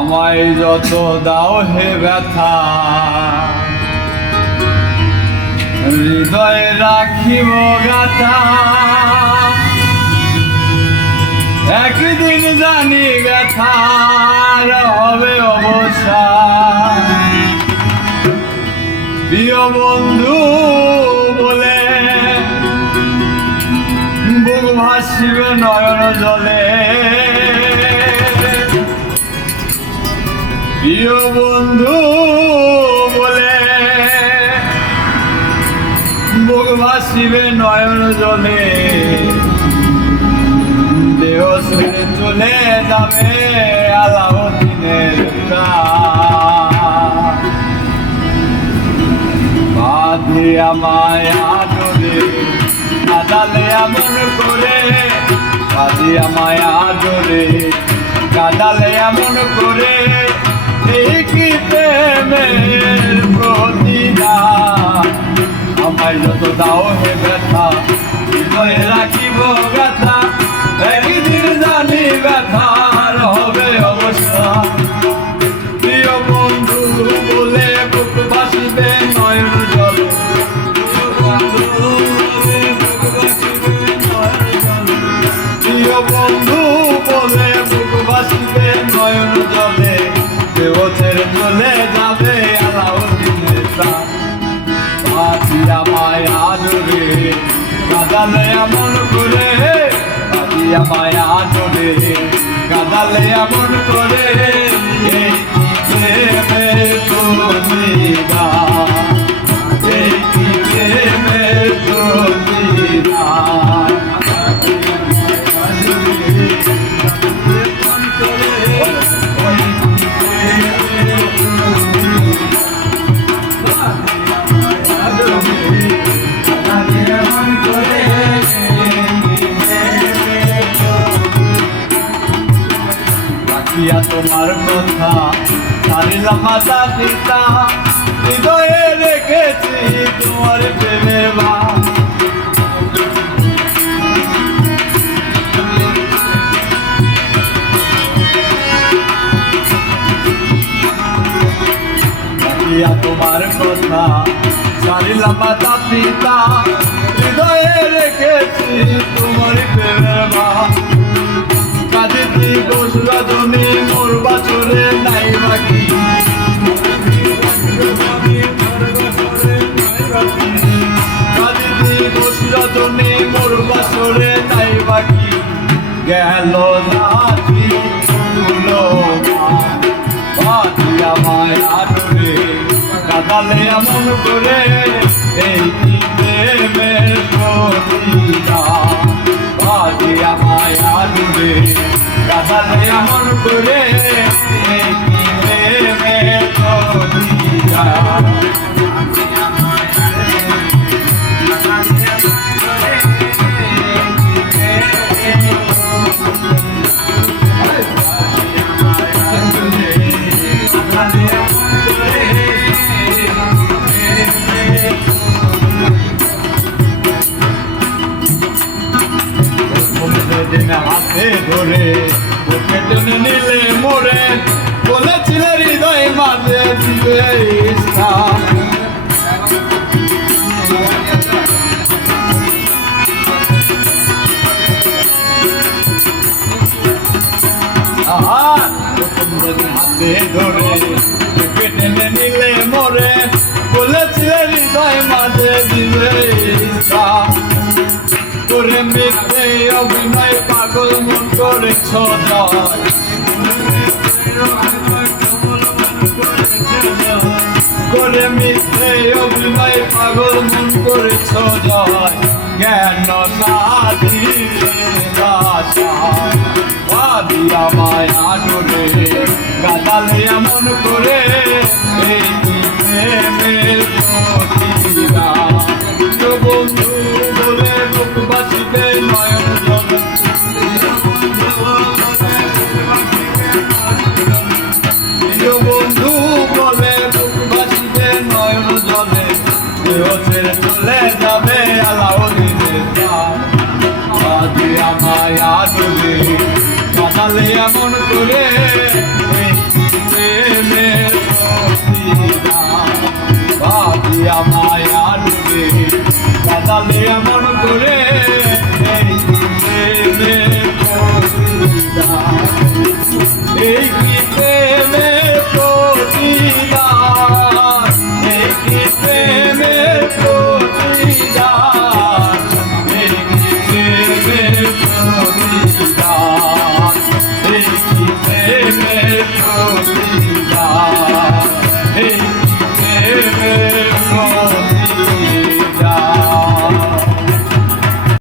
আমায় যত দাও হে ব্যথা হৃদয়ে রাখিব গাথা একদিন জানি ব্যথার হবে অবসান প্রিয় বন্ধু বলে বুক ভাসিবে নয়ন জলে প্রিয় বন্ধু বলে বুক ভাসিবে নয়ন জলে দেহ ছেড়ে চলে যাবে আলাউদ্দিনের বাঁধে আমায় আদরে কাঁদালে এমন করে বাঁধে আমায় আদরে কাঁদালে এমন করে এই কি প্রেমের প্রতিদান আমায় যত দাও হে ব্যথা হৃদয়ে রাখিব গাথা একদিন জানি ব্যথার হবে অবস্থা প্রিয় বন্ধু বলে বুক ভাসিবে নয়ন জলে প্রিয় বন্ধু বলে বুক ভাসিবে নয়ন জলে দেহ ছেড়ে চলে যাবে আলাউদ্দিনের বাঁধি আমায় আদরে কাঁদালে এমন করে বাঁধি আমায় আদরে কাঁদালে এমন করে এই কি প্রেমের প্রতিদান এই কি প্রেমের প্রতিদান তোমার কথা সারিলাম মাতা পিতা হৃদয়ে রেখেছি তোমার প্রেমের বান তোমার কথা সারিলাম মাতা পিতা হৃদয়ে রেখেছি তোমার প্রেমের বান কাঁদিতি দোষ রজনী মোর বাছরে নাই বাকি কাঁদিতি দোষ রজনী মোর বাছরে নাই বাকি গেল জাতি তুলো বাঁধি আমায় আদরে কাঁদালে এমন করে এই কি প্রেমের প্রতিদান বাঁধি আমায় আদরে কাঁদালে এমন করে এই কি প্রেমের প্রতিদান হাতে ধরে বুকে টেনে নিলে মোরে বলেছিলে হৃদয় মাঝে দিবে স্থান হাতে ধরে বুকে টেনে নিলে মোরে বলেছিলে হৃদয় মাঝে দিবে স্থান করে মিথ্যে অভিনয় পাগল মন করেছ করে মিথ্যে অভিনয় পাগল মন করেছ জয় জ্ঞান সাধি বাঁধি আমায় আদরে কাঁদালে এমন করে এই কি প্রেমের প্রতিদান বন্ধু বলে বুক ভাসিবে নয়ন জলে প্রিয় বন্ধু বলে বুক ভাসিবে নয়ন জলে দেহ ছেড়ে চলে যাবে আলাউদ্দিনের বাঁধি আমায় আদরে কাঁদালে এমন করে আমার